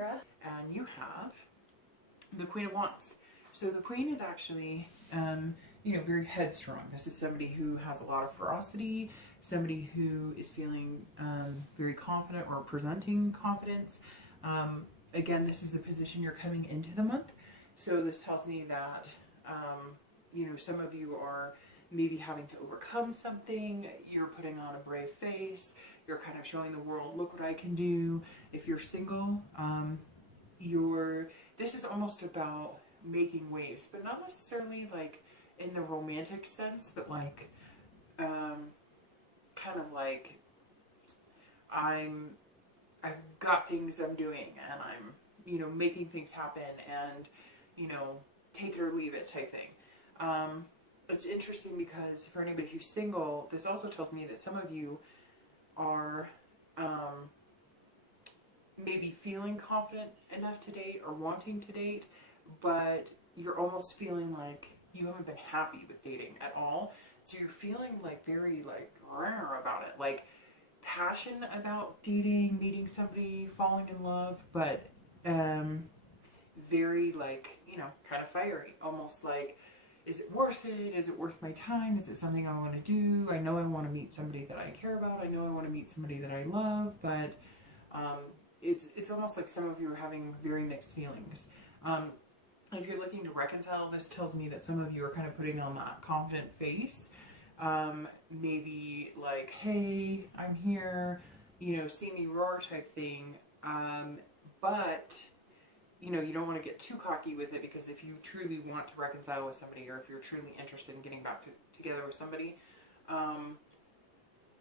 Libra. And you have the Queen of Wands. So the Queen is actually, you know, very headstrong. This is somebody who has a lot of ferocity, somebody who is feeling very confident or presenting confidence. Again, this is the position you're coming into the month. So this tells me that, you know, some of you are maybe having to overcome something. You're putting on a brave face. You're kind of showing the world, look what I can do. If you're single, this is almost about making waves, but not necessarily like in the romantic sense, but like, kind of like I've got things I'm doing and I'm, you know, making things happen and, you know, take it or leave it type thing. It's interesting because for anybody who's single, this also tells me that some of you are maybe feeling confident enough to date or wanting to date, but you're almost feeling like you haven't been happy with dating at all. So you're feeling like very like rare about it, like passion about dating, meeting somebody, falling in love, but very like, you know, kind of fiery, almost like, is it worth it? Is it worth my time? Is it something I want to do? I know I want to meet somebody that I care about. I know I want to meet somebody that I love, but it's almost like some of you are having very mixed feelings. If you're looking to reconcile, this tells me that some of you are kind of putting on that confident face. Maybe like, hey, I'm here, you know, see me roar type thing. But, you know, you don't want to get too cocky with it, because if you truly want to reconcile with somebody, or if you're truly interested in getting back together with somebody,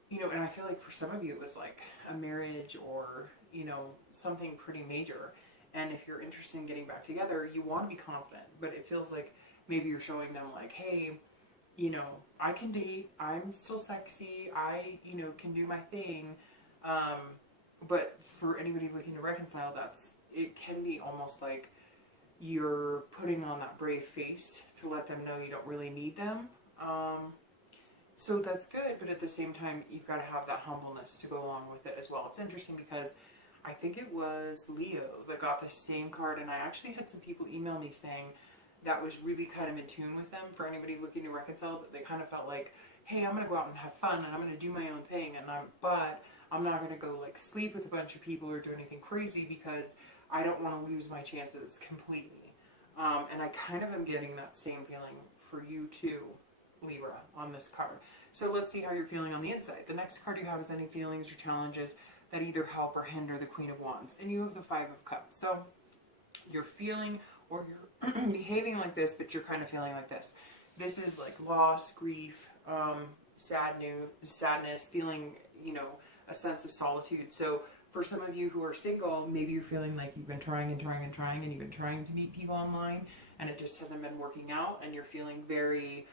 you know, and I feel like for some of you it was like a marriage or, you know, something pretty major. And if you're interested in getting back together, you want to be confident, but it feels like maybe you're showing them like, hey, you know, I can date, I'm still sexy, I, you know, can do my thing. But for anybody looking to reconcile, it can be almost like you're putting on that brave face to let them know you don't really need them. So that's good, but at the same time, you've got to have that humbleness to go along with it as well. It's interesting because I think it was Leo that got the same card, and I actually had some people email me saying that was really kind of in tune with them. For anybody looking to reconcile, that they kind of felt like, hey, I'm going to go out and have fun, and I'm going to do my own thing, but I'm not going to go like sleep with a bunch of people or do anything crazy because I don't want to lose my chances completely. And I kind of am getting that same feeling for you too, Libra, on this card. So let's see how you're feeling on the inside. The next card you have is any feelings or challenges that either help or hinder the Queen of Wands. And you have the Five of Cups. So you're feeling, or you're behaving like this, but you're kind of feeling like this. This is like loss, grief, sadness, feeling, you know, a sense of solitude. So for some of you who are single, maybe you're feeling like you've been trying and trying and trying, and you've been trying to meet people online, and it just hasn't been working out, and you're feeling very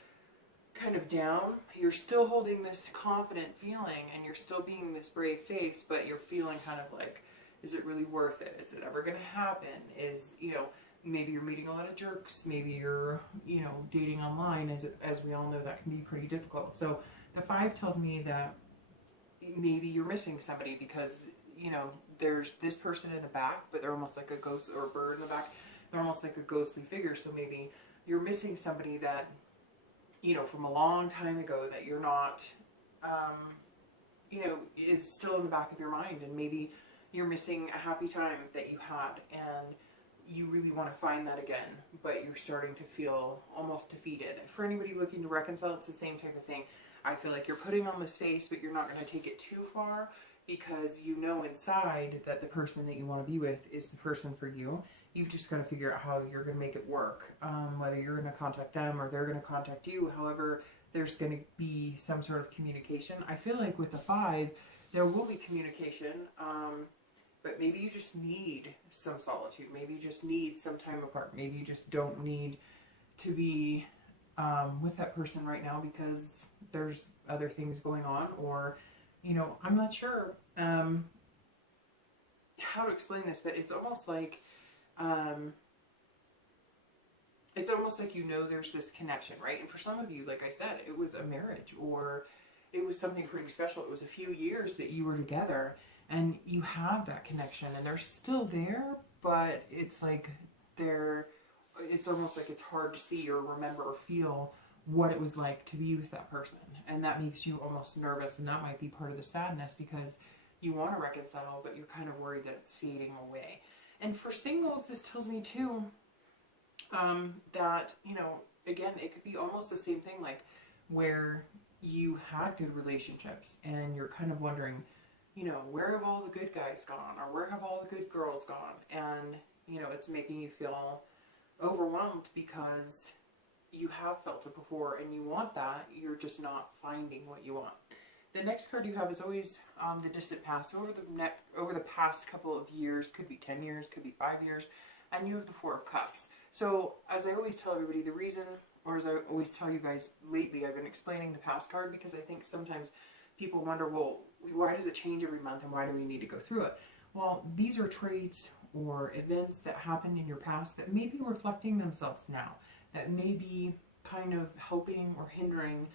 kind of down. You're still holding this confident feeling, and you're still being this brave face, but you're feeling kind of like, is it really worth it? Is it ever going to happen? Is, you know, maybe you're meeting a lot of jerks. Maybe you're, you know, dating online. As we all know, that can be pretty difficult. So the Five tells me that maybe you're missing somebody because, you know, there's this person in the back, but they're almost like a ghost, or a bird in the back. They're almost like a ghostly figure. So maybe you're missing somebody that, you know, from a long time ago that you're not, you know, it's still in the back of your mind, and maybe you're missing a happy time that you had, and you really want to find that again, but you're starting to feel almost defeated. For anybody looking to reconcile, it's the same type of thing. I feel like you're putting on this face, but you're not going to take it too far, because you know inside that the person that you want to be with is the person for you. You've just got to figure out how you're going to make it work, whether you're going to contact them or they're going to contact you. However, there's going to be some sort of communication. I feel like with the Five, there will be communication, but maybe you just need some solitude. Maybe you just need some time apart. Maybe you just don't need to be with that person right now because there's other things going on, or, you know, I'm not sure how to explain this, but it's almost like, you know, there's this connection, right? And for some of you, like I said, it was a marriage, or it was something pretty special. It was a few years that you were together, and you have that connection, and they're still there, but it's like it's almost like it's hard to see or remember or feel what it was like to be with that person. And that makes you almost nervous, and that might be part of the sadness, because you want to reconcile, but you're kind of worried that it's fading away. And for singles, this tells me too, that, you know, again, it could be almost the same thing, like where you had good relationships and you're kind of wondering, you know, where have all the good guys gone, or where have all the good girls gone? And, you know, it's making you feel overwhelmed because you have felt it before and you want that, you're just not finding what you want. The next card you have is always the distant past. So over the past couple of years, could be 10 years, could be 5 years, and you have the Four of Cups. So as I always tell everybody, the reason, or as I always tell you guys lately, I've been explaining the past card because I think sometimes people wonder, well, why does it change every month and why do we need to go through it? Well, these are traits or events that happened in your past that may be reflecting themselves now, that may be kind of helping or hindering,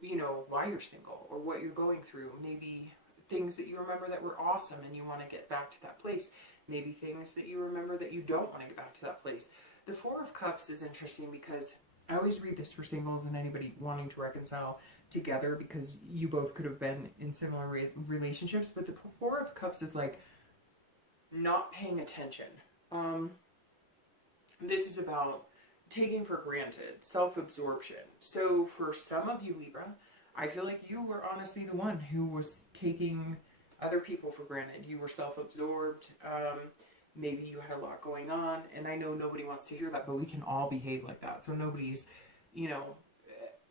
you know, why you're single or what you're going through. Maybe things that you remember that were awesome and you want to get back to that place. Maybe things that you remember that you don't want to get back to that place. The Four of Cups is interesting because I always read this for singles and anybody wanting to reconcile together, because you both could have been in similar relationships. But the Four of Cups is like not paying attention. This is about taking for granted, self-absorption. So for some of you, Libra, I feel like you were honestly the one who was taking other people for granted. You were self-absorbed. Maybe you had a lot going on, and I know nobody wants to hear that, but we can all behave like that. So nobody's, you know,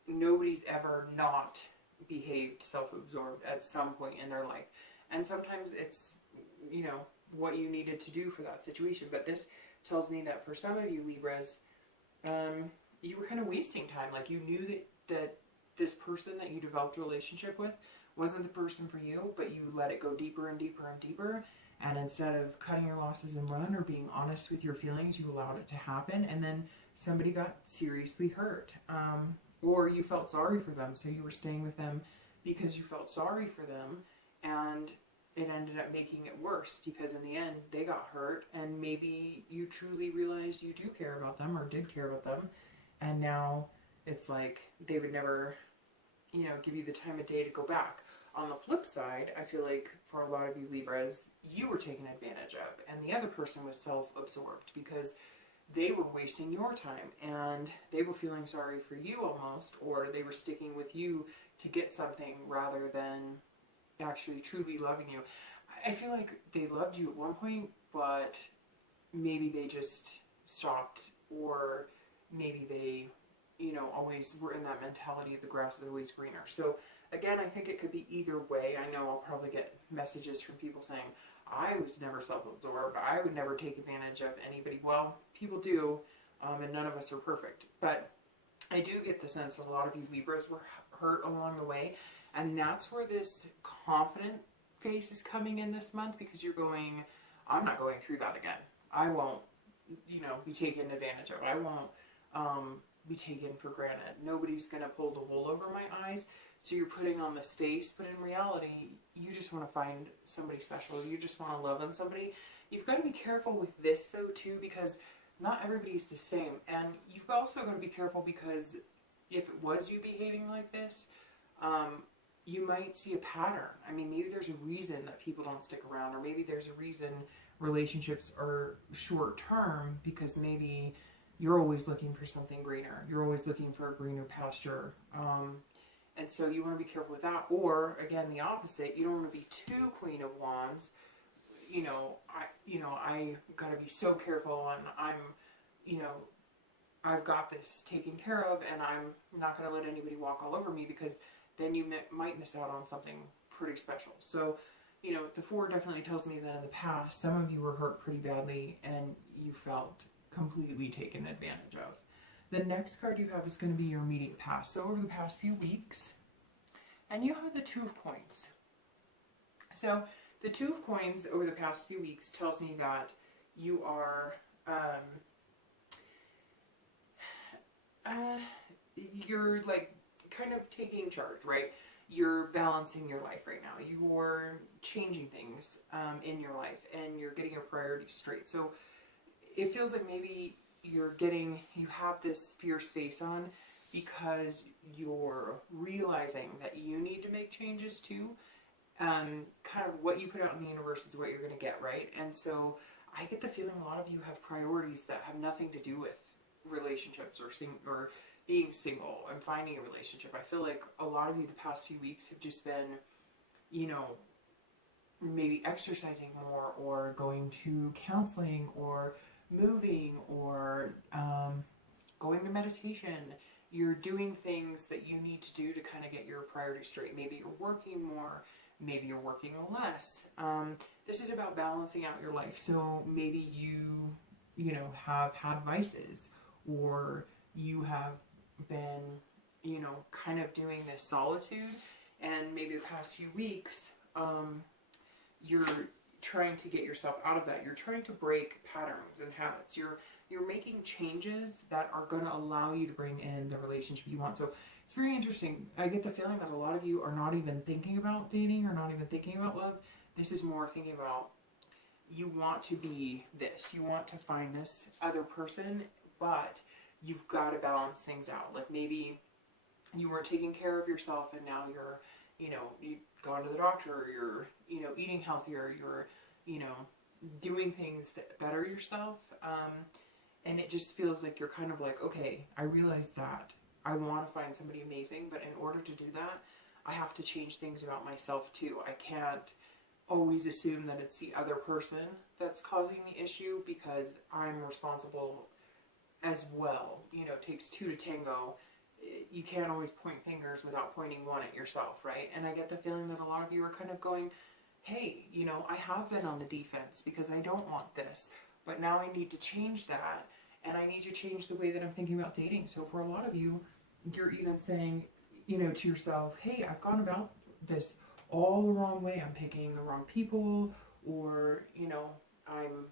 nobody's ever not behaved self-absorbed at some point in their life. And sometimes it's, you know, what you needed to do for that situation. But this tells me that for some of you Libras, you were kind of wasting time. Like you knew that this person that you developed a relationship with wasn't the person for you, but you let it go deeper and deeper and deeper. And instead of cutting your losses and run or being honest with your feelings, you allowed it to happen. And then somebody got seriously hurt. Or you felt sorry for them. So you were staying with them because you felt sorry for them. And it ended up making it worse because in the end they got hurt, and maybe you truly realized you do care about them or did care about them, and now it's like they would never, you know, give you the time of day to go back. On the flip side, I feel like for a lot of you Libras, you were taken advantage of, and the other person was self-absorbed because they were wasting your time and they were feeling sorry for you almost, or they were sticking with you to get something rather than actually truly loving you. I feel like they loved you at one point, but maybe they just stopped, or maybe they, you know, always were in that mentality of the grass is always greener. So again, I think it could be either way. I know I'll probably get messages from people saying, I was never self-absorbed, I would never take advantage of anybody. Well, people do, and none of us are perfect. But I do get the sense that a lot of you Libras were hurt along the way. And that's where this confident face is coming in this month, because you're going, I'm not going through that again. I won't, you know, be taken advantage of. I won't be taken for granted. Nobody's going to pull the wool over my eyes. So you're putting on this face, but in reality, you just want to find somebody special. You just want to love on somebody. You've got to be careful with this though too, because not everybody's the same. And you've also got to be careful because if it was you behaving like this, you might see a pattern. I mean, maybe there's a reason that people don't stick around, or maybe there's a reason relationships are short term, because maybe you're always looking for something greener. You're always looking for a greener pasture. And so you want to be careful with that. Or again, the opposite, you don't want to be too Queen of Wands. I gotta be so careful, and I've got this taken care of, and I'm not gonna let anybody walk all over me, because then you might miss out on something pretty special. So, you know, the Four definitely tells me that in the past, some of you were hurt pretty badly and you felt completely taken advantage of. The next card you have is going to be your immediate past. So over the past few weeks, and you have the Two of Coins. So the Two of Coins over the past few weeks tells me that you are, you're like, kind of taking charge, right? you're balancing your life right now. You're changing things in your life, and you're getting your priorities straight. So it feels like maybe you have this fierce face on because you're realizing that you need to make changes too. Kind of what you put out in the universe is what you're going to get, right? And so I get the feeling a lot of you have priorities that have nothing to do with relationships or being single and finding a relationship. I feel like a lot of you the past few weeks have just been, you know, maybe exercising more, or going to counseling, or moving, or going to meditation. You're doing things that you need to do to kind of get your priorities straight. Maybe you're working more, maybe you're working less. This is about balancing out your life. So maybe you know, have had vices, or you have been, you know, kind of doing this solitude, and maybe the past few weeks, you're trying to get yourself out of that. You're trying to break patterns and habits. You're making changes that are going to allow you to bring in the relationship you want. So it's very interesting. I get the feeling that a lot of you are not even thinking about dating, or not even thinking about love. This is more thinking about, you want to be this. You want to find this other person, but you've got to balance things out. Like maybe you were taking care of yourself, and now you're, you know, you've gone to the doctor, or you're, you know, eating healthier, you're, you know, doing things that better yourself. And it just feels like you're kind of like, okay, I realize that I want to find somebody amazing, but in order to do that, I have to change things about myself too. I can't always assume that it's the other person that's causing the issue, because I'm responsible as well. You know, it takes two to tango. You can't always point fingers without pointing one at yourself, right? And I get the feeling that a lot of you are kind of going, hey, you know, I have been on the defense because I don't want this, but now I need to change that, and I need to change the way that I'm thinking about dating. So for a lot of you, you're even saying, you know, to yourself, hey, I've gone about this all the wrong way. I'm picking the wrong people, or, you know, I'm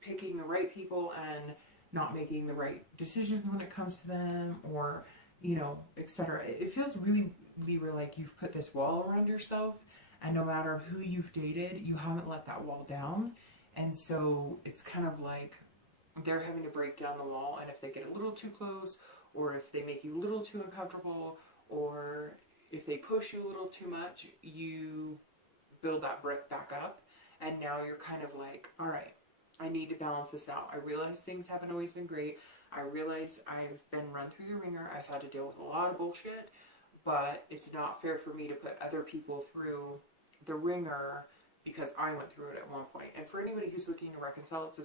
picking the right people and not making the right decisions when it comes to them, or, you know, etc. It feels really, Libra, like you've put this wall around yourself, and no matter who you've dated, you haven't let that wall down. And so it's kind of like they're having to break down the wall, and if they get a little too close, or if they make you a little too uncomfortable, or if they push you a little too much, you build that brick back up, and now you're kind of like, all right, I need to balance this out. I realize things haven't always been great. I realize I've been run through the ringer. I've had to deal with a lot of bullshit, but it's not fair for me to put other people through the ringer because I went through it at one point. And for anybody who's looking to reconcile, it's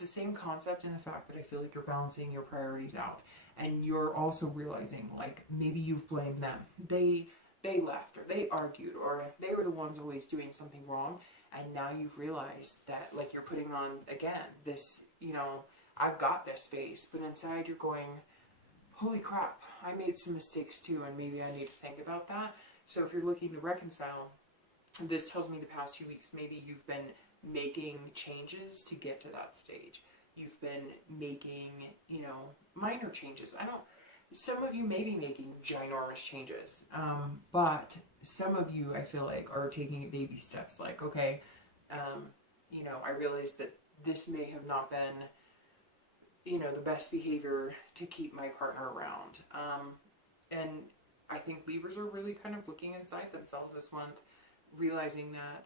the same concept in the fact that I feel like you're balancing your priorities out, and you're also realizing, like, maybe you've blamed them. They left, or they argued, or they were the ones always doing something wrong, and now you've realized that, like, you're putting on, again, this, you know, I've got this face, but inside you're going, holy crap, I made some mistakes too, and maybe I need to think about that. So if you're looking to reconcile, this tells me the past few weeks, maybe you've been making changes to get to that stage. You've been making, you know, minor changes. Some of you may be making ginormous changes, but some of you, I feel like, are taking baby steps. Like, okay, you know, I realize that this may have not been, you know, the best behavior to keep my partner around. And I think Libras are really kind of looking inside themselves this month, realizing that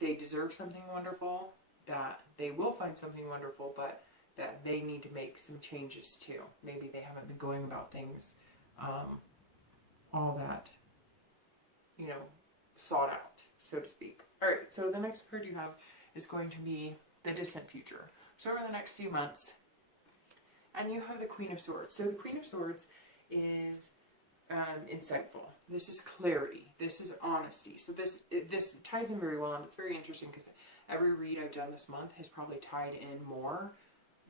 they deserve something wonderful, that they will find something wonderful, but that they need to make some changes too. Maybe they haven't been going about things all that, you know, thought out, so to speak. All right, so the next card you have is going to be the distant future. So over the next few months, and you have the Queen of Swords. So the Queen of Swords is insightful. This is clarity. This is honesty. So this ties in very well, and it's very interesting because every read I've done this month has probably tied in more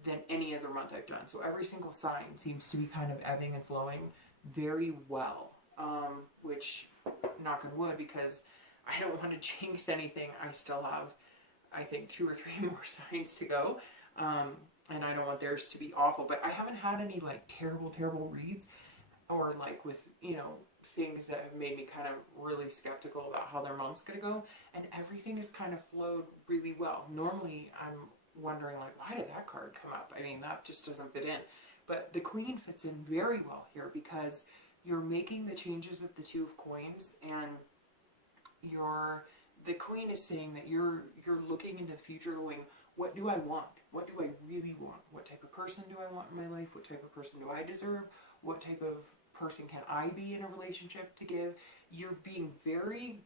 than any other month I've done. So every single sign seems to be kind of ebbing and flowing very well, which, knock on wood, because I don't want to jinx anything. I still have, I think, 2 or 3 more signs to go, and I don't want theirs to be awful, but I haven't had any, like, terrible reads. or like with, you know, things that have made me kind of really skeptical about how their month's gonna go, and everything has kind of flowed really well. Normally I'm wondering like, why did that card come up? I mean, that just doesn't fit in. But the Queen fits in very well here because you're making the changes of the Two of Coins, and the Queen is saying that you're looking into the future going, what do I want? What do I really want? What type of person do I want in my life? What type of person do I deserve? What type of person can I be in a relationship to give? You're being very,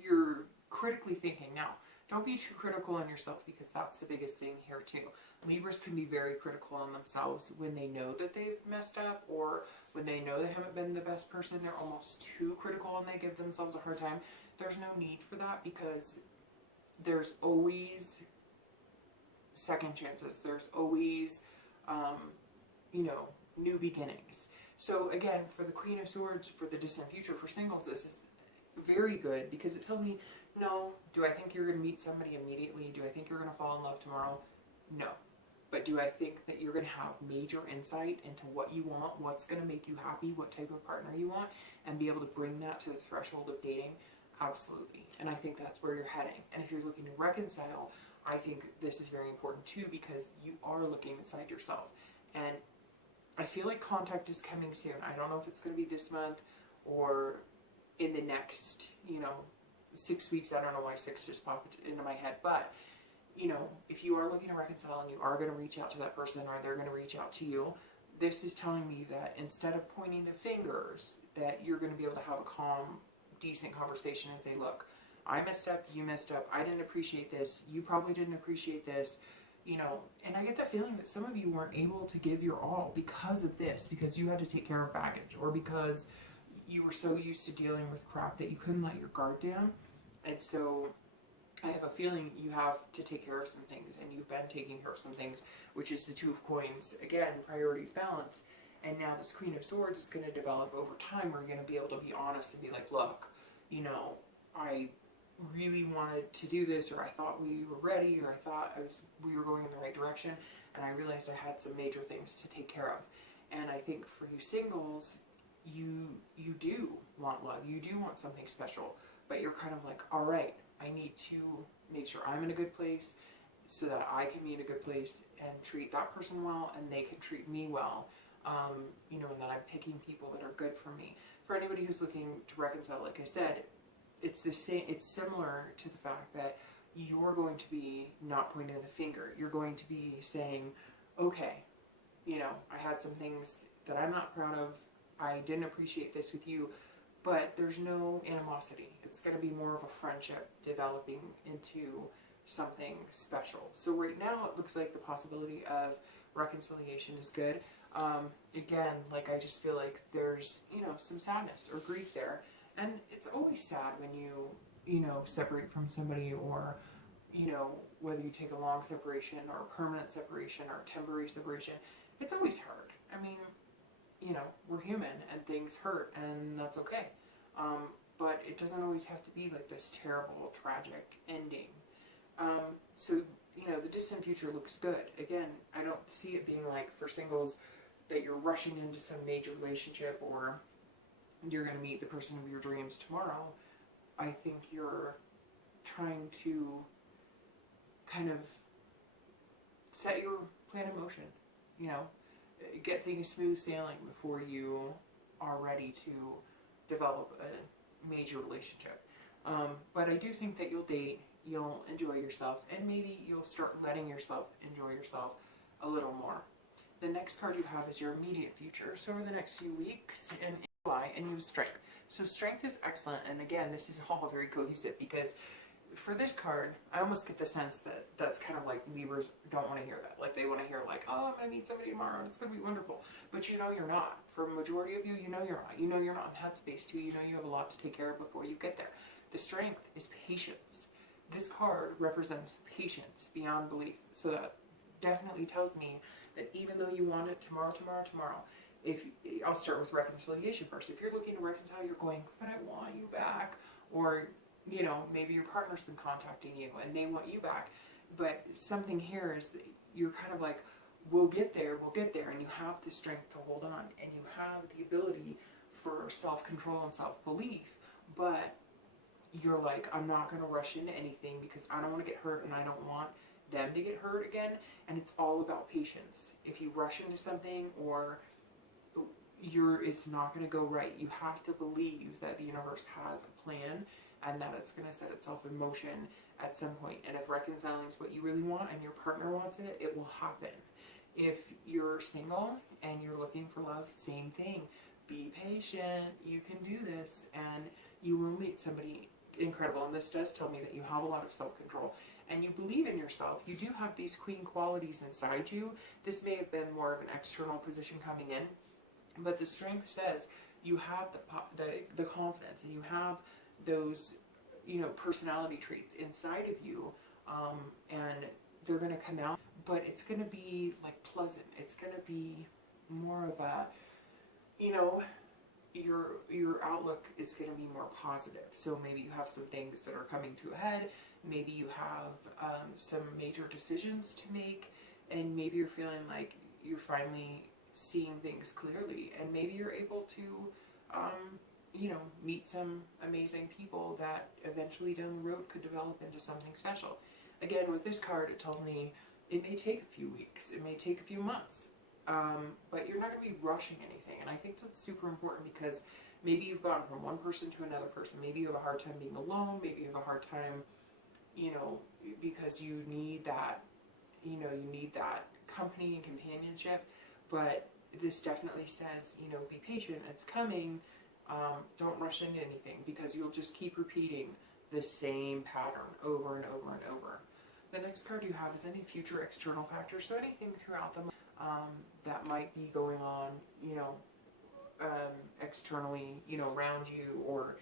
you're critically thinking. Now, don't be too critical on yourself, because that's the biggest thing here too. Libras can be very critical on themselves when they know that they've messed up, or when they know they haven't been the best person. They're almost too critical and they give themselves a hard time. There's no need for that, because there's always second chances. There's always, you know, new beginnings. So again, for the Queen of Swords, for the distant future, for singles, this is very good, because it tells me, no, do I think you're going to meet somebody immediately? Do I think you're going to fall in love tomorrow? No. But do I think that you're going to have major insight into what you want, what's going to make you happy, what type of partner you want, and be able to bring that to the threshold of dating? Absolutely. And I think that's where you're heading. And if you're looking to reconcile, I think this is very important too, because you are looking inside yourself. And I feel like contact is coming soon. I don't know if it's going to be this month or in the next, you know, 6 weeks. I don't know why 6 just popped into my head, but you know, if you are looking to reconcile and you are going to reach out to that person, or they're going to reach out to you, this is telling me that instead of pointing the fingers, that you're going to be able to have a calm, decent conversation and say, look, I messed up, you messed up, I didn't appreciate this, you probably didn't appreciate this, you know. And I get that feeling that some of you weren't able to give your all because of this, because you had to take care of baggage, or because you were so used to dealing with crap that you couldn't let your guard down. And so I have a feeling you have to take care of some things, and you've been taking care of some things, which is the Two of Coins. Again, priorities, balance. And now this Queen of Swords is going to develop over time, where you're going to be able to be honest and be like, look, you know, I really wanted to do this, or I thought we were ready, or I thought we were going in the right direction, and I realized I had some major things to take care of. And I think for you singles, you do want love, you do want something special, but you're kind of like, all right, I need to make sure I'm in a good place so that I can be in a good place and treat that person well, and they can treat me well, you know, and that I'm picking people that are good for me. For anybody who's looking to reconcile, like I said, it's the same. It's similar to the fact that you're going to be not pointing the finger. You're going to be saying, okay, you know, I had some things that I'm not proud of. I didn't appreciate this with you, but there's no animosity. It's going to be more of a friendship developing into something special. So right now it looks like the possibility of reconciliation is good. Again, like, I just feel like there's, you know, some sadness or grief there. And it's always sad when you know, separate from somebody, or, you know, whether you take a long separation or a permanent separation or a temporary separation, it's always hard. I mean, you know, we're human and things hurt, and that's okay. But it doesn't always have to be like this terrible, tragic ending. So, you know, the distant future looks good. Again, I don't see it being like, for singles, that you're rushing into some major relationship, or you're going to meet the person of your dreams tomorrow. I think you're trying to kind of set your plan in motion, you know, get things smooth sailing before you are ready to develop a major relationship. But I do think that you'll date, you'll enjoy yourself, and maybe you'll start letting yourself enjoy yourself a little more. The next card you have is your immediate future. So over the next few weeks, and in July, and you have strength. So strength is excellent, and again, this is all very cohesive, because for this card, I almost get the sense that that's kind of like Libras don't want to hear that. Like, they want to hear like, oh, I'm going to meet somebody tomorrow and it's going to be wonderful. But you know you're not. For a majority of you, you know you're not. You know you're not in that space too. You know you have a lot to take care of before you get there. The strength is patience. This card represents patience beyond belief. So that definitely tells me that even though you want it tomorrow, if I'll start with reconciliation first. If you're looking to reconcile, you're going, but I want you back. Or, you know, maybe your partner's been contacting you and they want you back. But something here is that you're kind of like, we'll get there, and you have the strength to hold on, and you have the ability for self-control and self-belief, but you're like, I'm not going to rush into anything because I don't want to get hurt and I don't want them to get hurt again. And it's all about patience. If you rush into something, or it's not going to go right, you have to believe that the universe has a plan and that it's going to set itself in motion at some point. And if reconciling is what you really want and your partner wants it, it will happen. If you're single and you're looking for love, same thing. Be patient. You can do this, and you will meet somebody incredible. And this does tell me that you have a lot of self-control and you believe in yourself. You do have these queen qualities inside you. This may have been more of an external position coming in, but the strength says you have the confidence, and you have those, you know, personality traits inside of you, and they're going to come out, but it's going to be like pleasant. It's going to be more of a, you know, your outlook is going to be more positive. So maybe you have some things that are coming to a head. Maybe you have some major decisions to make, and maybe you're feeling like you're finally seeing things clearly, and maybe you're able to, you know, meet some amazing people that eventually down the road could develop into something special. Again, with this card, it tells me it may take a few weeks, it may take a few months, but you're not going to be rushing anything. And I think that's super important, because maybe you've gone from one person to another person. Maybe you have a hard time being alone. Maybe you have a hard time, you know, because you need that, you know, you need that company and companionship. But this definitely says, you know, be patient. It's coming. Don't rush into anything, because you'll just keep repeating the same pattern over and over and over. The next card you have is any future external factors. So anything throughout the month that might be going on, you know, externally, you know, around you, or,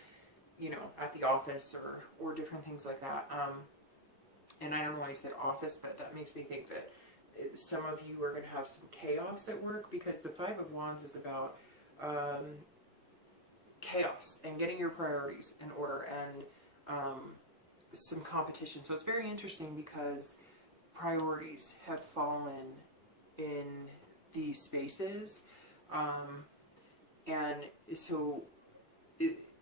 you know, at the office, or different things like that. And I don't know why I said office, but that makes me think that some of you are going to have some chaos at work, because the Five of Wands is about chaos and getting your priorities in order, and some competition. So it's very interesting, because priorities have fallen in these spaces, and so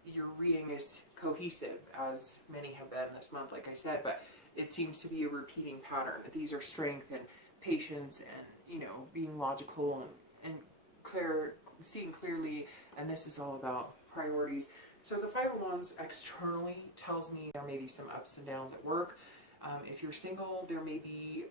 your reading is cohesive, as many have been this month, like I said, but it seems to be a repeating pattern. These are strength and patience, and, you know, being logical and clear, seeing clearly, and this is all about priorities. So the Five of Wands externally tells me there may be some ups and downs at work. If you're single, there may be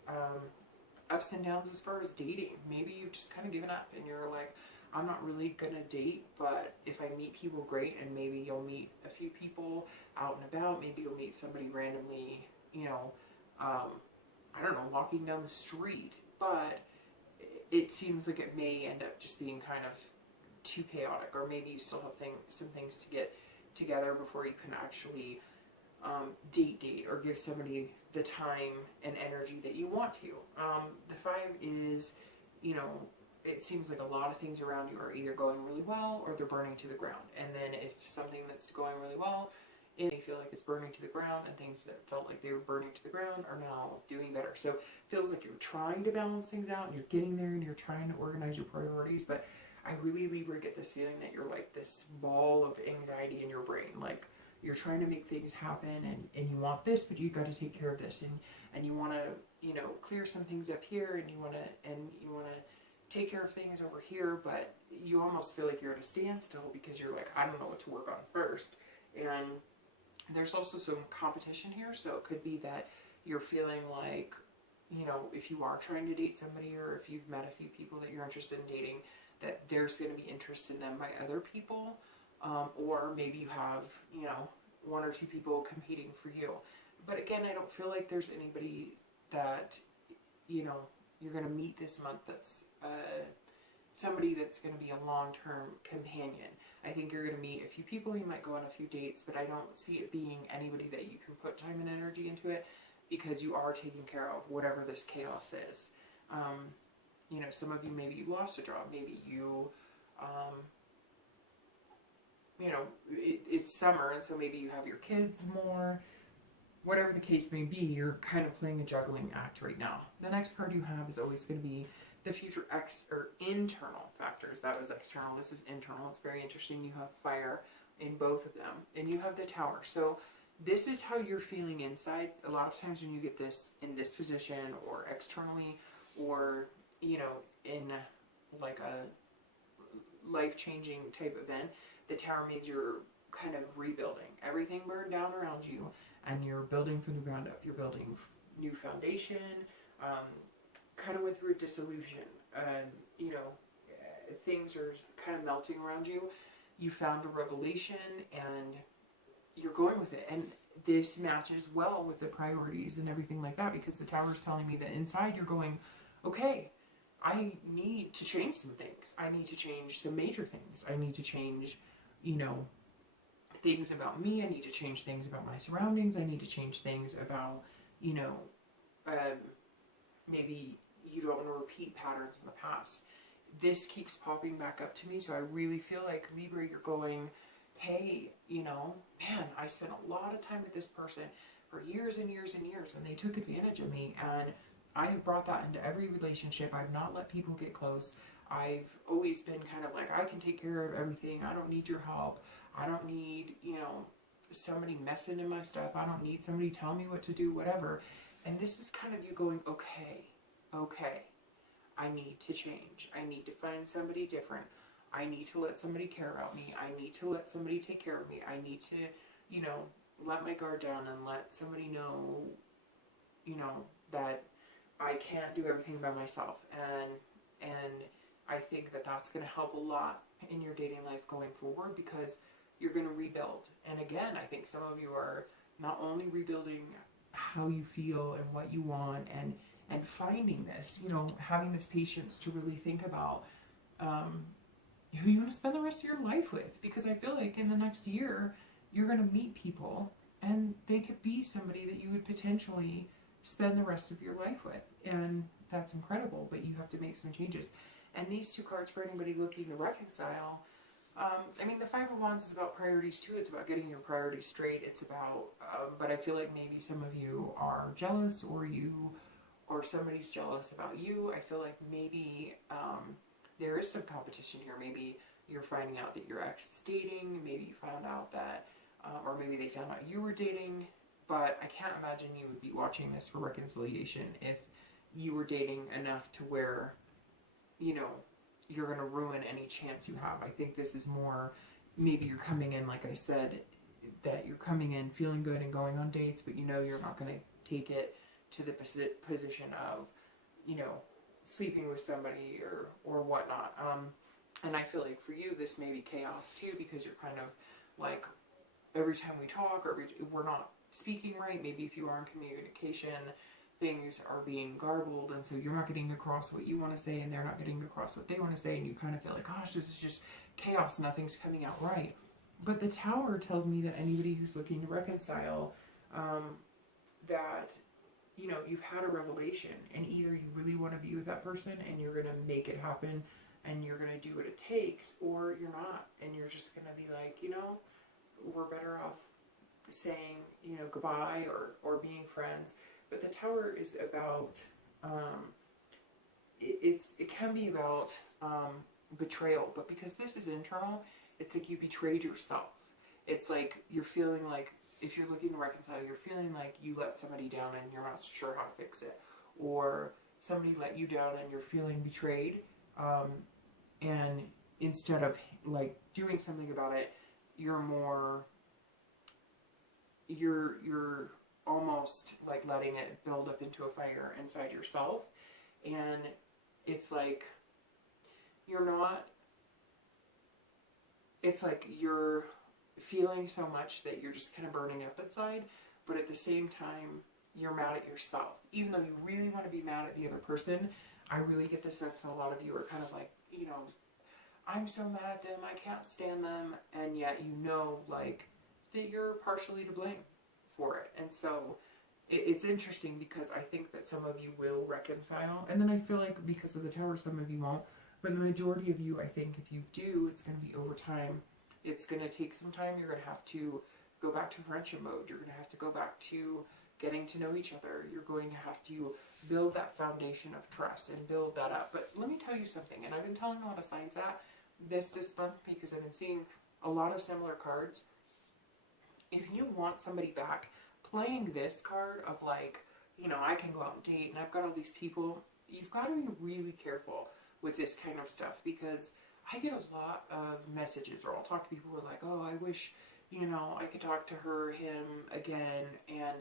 ups and downs as far as dating. Maybe you've just kind of given up and you're like, I'm not really gonna date, but if I meet people, great. And maybe you'll meet a few people out and about. Maybe you'll meet somebody randomly, you know, I don't know, walking down the street. But it seems like it may end up just being kind of too chaotic, or maybe you still have some things to get together before you can actually date, or give somebody the time and energy that you want to. The Five is, you know, it seems like a lot of things around you are either going really well or they're burning to the ground. And then if something that's going really well, it may feel like it's burning to the ground, and things that felt like they were burning to the ground are now doing better. So it feels like you're trying to balance things out, and you're getting there, and you're trying to organize your priorities. But I really, Libra, get this feeling that you're like this ball of anxiety in your brain. Like, you're trying to make things happen, and you want this, but you've got to take care of this, and you want to, you know, clear some things up here, and you want to take care of things over here, but you almost feel like you're at a standstill, because you're like, I don't know what to work on first. And there's also some competition here, so it could be that you're feeling like, you know, if you are trying to date somebody, or if you've met a few people that you're interested in dating, that there's going to be interest in them by other people, or maybe you have, you know, one or two people competing for you. But again, I don't feel like there's anybody that, you know, you're going to meet this month that's somebody that's going to be a long-term companion. I think you're going to meet a few people, you might go on a few dates, but I don't see it being anybody that you can put time and energy into it, because you are taking care of whatever this chaos is. You know, some of you, maybe you lost a job, maybe you, you know, it's summer, and so maybe you have your kids more. Whatever the case may be, you're kind of playing a juggling act right now. The next card you have is always going to be the future or internal factors. That was external. This is internal. It's very interesting. You have fire in both of them, and you have the Tower. So this is how you're feeling inside. A lot of times when you get this in this position or externally, or, you know, in like a life-changing type event, the Tower means you're kind of rebuilding. Everything burned down around you, and you're building from the ground up. You're building new foundation. Kind of went through a dissolution, and you know, things are kind of melting around you. You found a revelation, and you're going with it. And this matches well with the priorities and everything like that, because the Tower is telling me that inside you're going, okay, I need to change some things. I need to change some major things. I need to change, you know, things about me. I need to change things about my surroundings. I need to change things about, you know, maybe you don't want to repeat patterns in the past. This keeps popping back up to me, so I really feel like, Libra, you're going, hey, you know, man, I spent a lot of time with this person for years and years and years, and they took advantage of me, and I have brought that into every relationship. I've not let people get close. I've always been kind of like, I can take care of everything. I don't need your help. I don't need, you know, somebody messing in my stuff. I don't need somebody telling me what to do, whatever. And this is kind of you going, okay, I need to change. I need to find somebody different. I need to let somebody care about me. I need to let somebody take care of me. I need to, you know, let my guard down and let somebody know, you know, that I can't do everything by myself. And I think that that's going to help a lot in your dating life going forward, because you're going to rebuild. And again, I think some of you are not only rebuilding how you feel and what you want, and finding this, you know, having this patience to really think about who you want to spend the rest of your life with. Because I feel like in the next year, you're going to meet people, and they could be somebody that you would potentially spend the rest of your life with. And that's incredible, but you have to make some changes. And these two cards, for anybody looking to reconcile, I mean, the Five of Wands is about priorities too. It's about getting your priorities straight. It's about, but I feel like maybe some of you are jealous, or somebody's jealous about you. I feel like maybe there is some competition here. Maybe you're finding out that your ex is dating. Maybe you found out that, or maybe they found out you were dating. But I can't imagine you would be watching this for reconciliation if you were dating enough to where, you know, you're going to ruin any chance you have. I think this is more, maybe you're coming in, like I said, that you're coming in feeling good and going on dates, but you know you're not going to take it to the position of, you know, sleeping with somebody or whatnot. And I feel like for you, this may be chaos too, because you're kind of like, every time we talk, or we're not speaking right. Maybe if you are in communication, things are being garbled, and so you're not getting across what you want to say, and they're not getting across what they want to say, and you kind of feel like, gosh, this is just chaos, nothing's coming out right. But the Tower tells me that anybody who's looking to reconcile, that, you know, you've had a revelation, and either you really want to be with that person and you're going to make it happen and you're going to do what it takes, or you're not, and you're just going to be like, you know, we're better off saying, you know, goodbye or being friends. But the Tower is about, it can be about betrayal, but because this is internal, it's like you betrayed yourself. It's like you're feeling like, if you're looking to reconcile, you're feeling like you let somebody down and you're not sure how to fix it, or somebody let you down and you're feeling betrayed, and instead of like doing something about it, you're almost like letting it build up into a fire inside yourself. And it's like it's like you're feeling so much that you're just kind of burning up inside, but at the same time you're mad at yourself, even though you really want to be mad at the other person. I really get the sense that a lot of you are kind of like, you know, I'm so mad at them, I can't stand them, and yet you know, like, that you're partially to blame for it. And so it's interesting, because I think that some of you will reconcile, and then I feel like because of the Tower, some of you won't. But the majority of you, I think if you do, it's going to be over time. It's going to take some time. You're going to have to go back to friendship mode. You're going to have to go back to getting to know each other. You're going to have to build that foundation of trust and build that up. But let me tell you something, and I've been telling a lot of signs that this month because I've been seeing a lot of similar cards. If you want somebody back, playing this card of like, you know, I can go out and date and I've got all these people, you've got to be really careful with this kind of stuff, because I get a lot of messages, or I'll talk to people who are like, oh, I wish, you know, I could talk to her, him again. And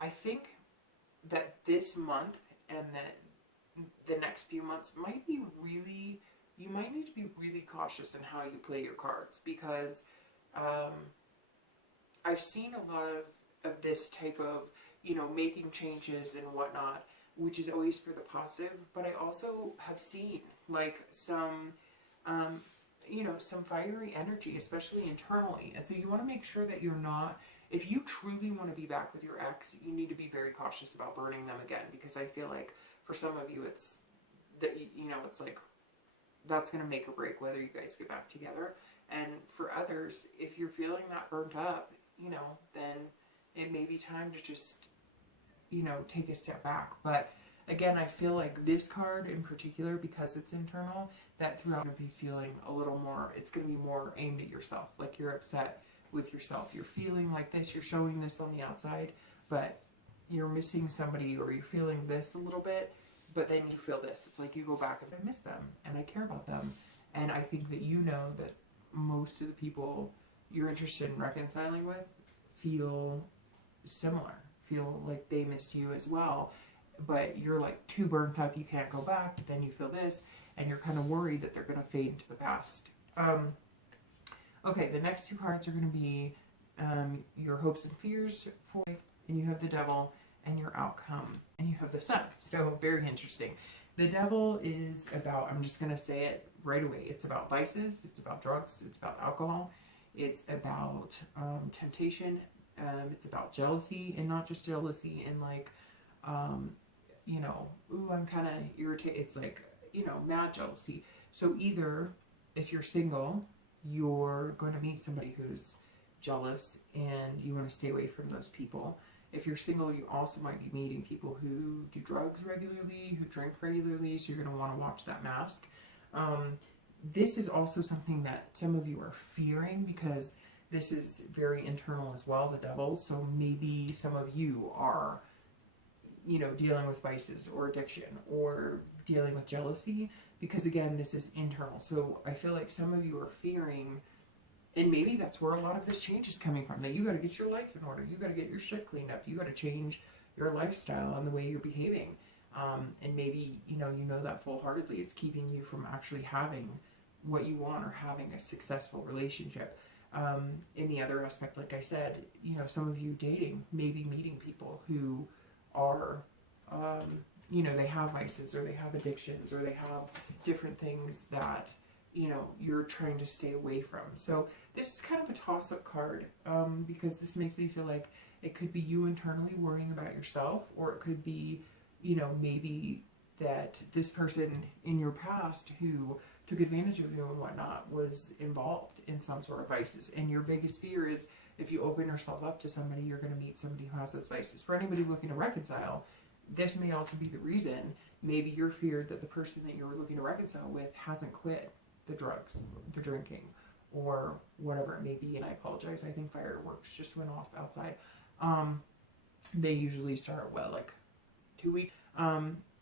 I think that this month and that the next few months might be really, you might need to be really cautious in how you play your cards, because I've seen a lot of this type of, you know, making changes and whatnot, which is always for the positive. But I also have seen like some, you know, some fiery energy, especially internally. And so you want to make sure that you're not, if you truly want to be back with your ex, you need to be very cautious about burning them again, because I feel like for some of you, it's that, you know, it's like, that's going to make or break whether you guys get back together. And for others, if you're feeling that burnt up, you know, then it may be time to just, you know, take a step back. But again, I feel like this card in particular, because it's internal, that throughout you'll be feeling a little more, it's going to be more aimed at yourself. Like you're upset with yourself. You're feeling like this, you're showing this on the outside, but you're missing somebody, or you're feeling this a little bit, but then you feel this. It's like you go back and I miss them and I care about them. And I think that you know that most of the people you're interested in reconciling with feel similar, feel like they miss you as well, but you're like too burnt up, you can't go back. But then you feel this and you're kind of worried that they're going to fade into the past. Okay, the next two cards are going to be your hopes and fears for, and you have the Devil, and your outcome, and you have the Sun. So very interesting. The Devil is about, I'm just going to say it right away, it's about vices, it's about drugs, it's about alcohol, it's about temptation, it's about jealousy, and not just jealousy in like, you know, ooh, I'm kind of irritated. It's like, you know, mad jealousy. So either if you're single, you're going to meet somebody who's jealous and you want to stay away from those people. If you're single, you also might be meeting people who do drugs regularly, who drink regularly, so you're going to want to watch that mask. This is also something that some of you are fearing, because this is very internal as well, the Devil. So maybe some of you are, you know, dealing with vices or addiction or dealing with jealousy, because again, this is internal. So I feel like some of you are fearing, and maybe that's where a lot of this change is coming from, that you got to get your life in order. You got to get your shit cleaned up. You got to change your lifestyle and the way you're behaving. And maybe, you know that full-heartedly, it's keeping you from actually having what you want or having a successful relationship. In the other aspect, like I said, you know, some of you dating, maybe meeting people who are, you know, they have vices, or they have addictions, or they have different things that, you know, you're trying to stay away from. So this is kind of a toss-up card, because this makes me feel like it could be you internally worrying about yourself, or it could be, you know, maybe that this person in your past who took advantage of you and whatnot was involved in some sort of vices. And your biggest fear is if you open yourself up to somebody, you're going to meet somebody who has those vices. For anybody looking to reconcile, this may also be the reason. Maybe you're feared that the person that you're looking to reconcile with hasn't quit the drugs, the drinking, or whatever it may be. And I apologize, I think fireworks just went off outside. They usually start, well, like 2 weeks.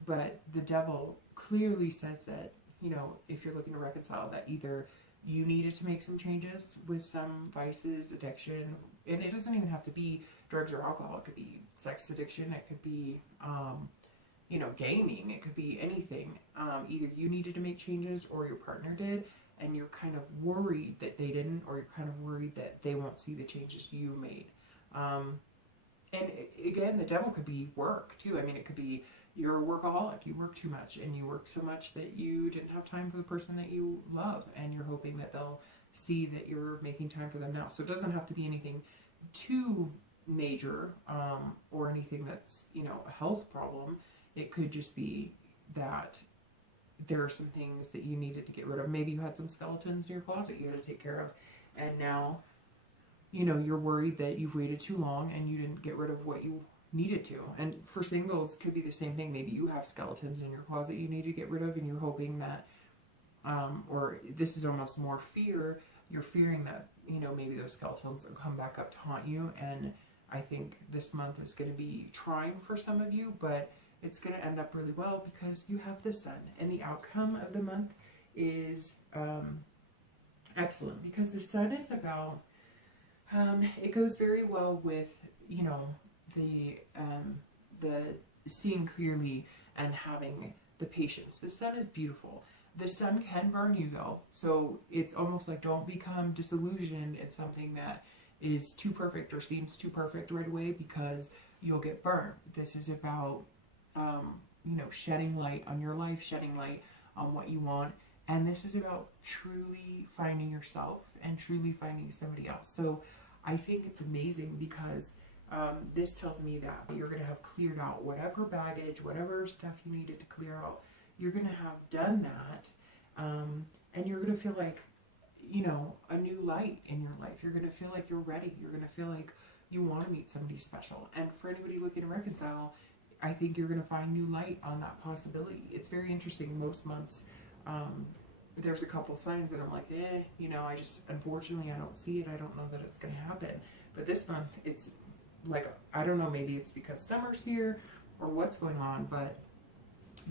But the Devil clearly says that, you know, if you're looking to reconcile, that either you needed to make some changes with some vices, addiction, and it doesn't even have to be drugs or alcohol. It could be sex addiction. It could be, you know, gaming. It could be anything. Either you needed to make changes or your partner did, and you're kind of worried that they didn't, or you're kind of worried that they won't see the changes you made. And again, the Devil could be work too. I mean, it could be you're a workaholic. You work too much, and you work so much that you didn't have time for the person that you love, and you're hoping that they'll see that you're making time for them now. So it doesn't have to be anything too major, or anything that's, you know, a health problem. It could just be that there are some things that you needed to get rid of. Maybe you had some skeletons in your closet you had to take care of, and now, you know, you're worried that you've waited too long and you didn't get rid of what you needed to. And for singles, could be the same thing. Maybe you have skeletons in your closet you need to get rid of, and you're hoping that, or this is almost more fear. You're fearing that, you know, maybe those skeletons will come back up to haunt you. And I think this month is going to be trying for some of you, but it's going to end up really well because you have the sun. And the outcome of the month is excellent, because the sun is about, it goes very well with, you know, the seeing clearly and having the patience. The sun is beautiful. The sun can burn you though, so it's almost like, don't become disillusioned at something that is too perfect or seems too perfect right away, because you'll get burned. This is about you know, shedding light on your life, shedding light on what you want, and this is about truly finding yourself and truly finding somebody else. So I think it's amazing, because this tells me that you're going to have cleared out whatever baggage, whatever stuff you needed to clear out. You're going to have done that, and you're going to feel like, you know, a new light in your life. You're going to feel like you're ready. You're going to feel like you want to meet somebody special. And for anybody looking to reconcile, I think you're going to find new light on that possibility. It's very interesting. Most months, there's a couple signs that I'm like, you know, I just, unfortunately, I don't see it. I don't know that it's going to happen. But this month, it's like, I don't know, maybe it's because summer's here or what's going on, but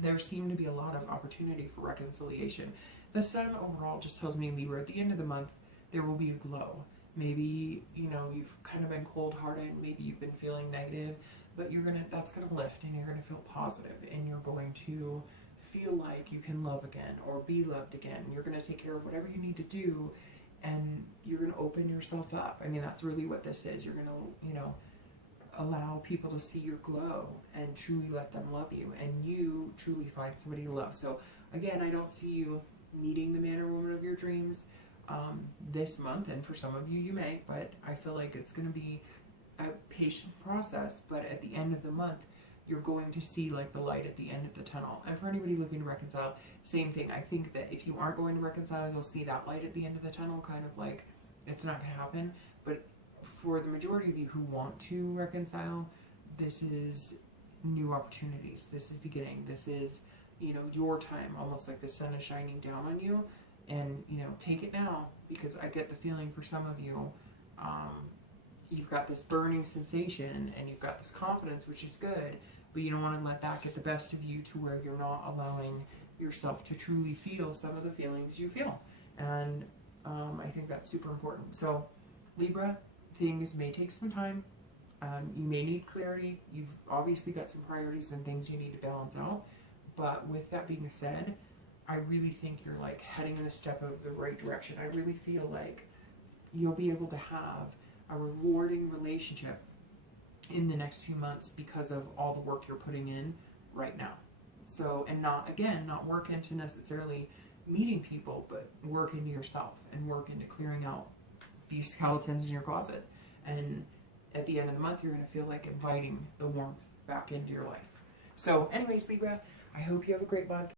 there seemed to be a lot of opportunity for reconciliation. The sun overall just tells me, Libra, at the end of the month, there will be a glow. Maybe, you know, you've kind of been cold-hearted, maybe you've been feeling negative, but that's gonna lift, and you're gonna feel positive, and you're going to feel like you can love again or be loved again. You're gonna take care of whatever you need to do, and you're gonna open yourself up. I mean, that's really what this is. You're gonna, you know, allow people to see your glow and truly let them love you, and you truly find somebody to love. So again, I don't see you meeting the man or woman of your dreams this month, and for some of you, you may, but I feel like it's going to be a patient process. But at the end of the month, you're going to see like the light at the end of the tunnel. And for anybody looking to reconcile, same thing. I think that if you aren't going to reconcile, you'll see that light at the end of the tunnel, kind of like it's not going to happen. But for the majority of you who want to reconcile, this is new opportunities. This is beginning. This is, you know, your time, almost like the sun is shining down on you. And, you know, take it now, because I get the feeling for some of you, you've got this burning sensation and you've got this confidence, which is good, but you don't want to let that get the best of you to where you're not allowing yourself to truly feel some of the feelings you feel. And I think that's super important. So Libra, things may take some time. You may need clarity. You've obviously got some priorities and things you need to balance out. But with that being said, I really think you're like heading in a step of the right direction. I really feel like you'll be able to have a rewarding relationship in the next few months because of all the work you're putting in right now. So, and not work into necessarily meeting people, but work into yourself and work into clearing out these skeletons in your closet. And at the end of the month, you're going to feel like inviting the warmth back into your life. So anyways, Libra, I hope you have a great month.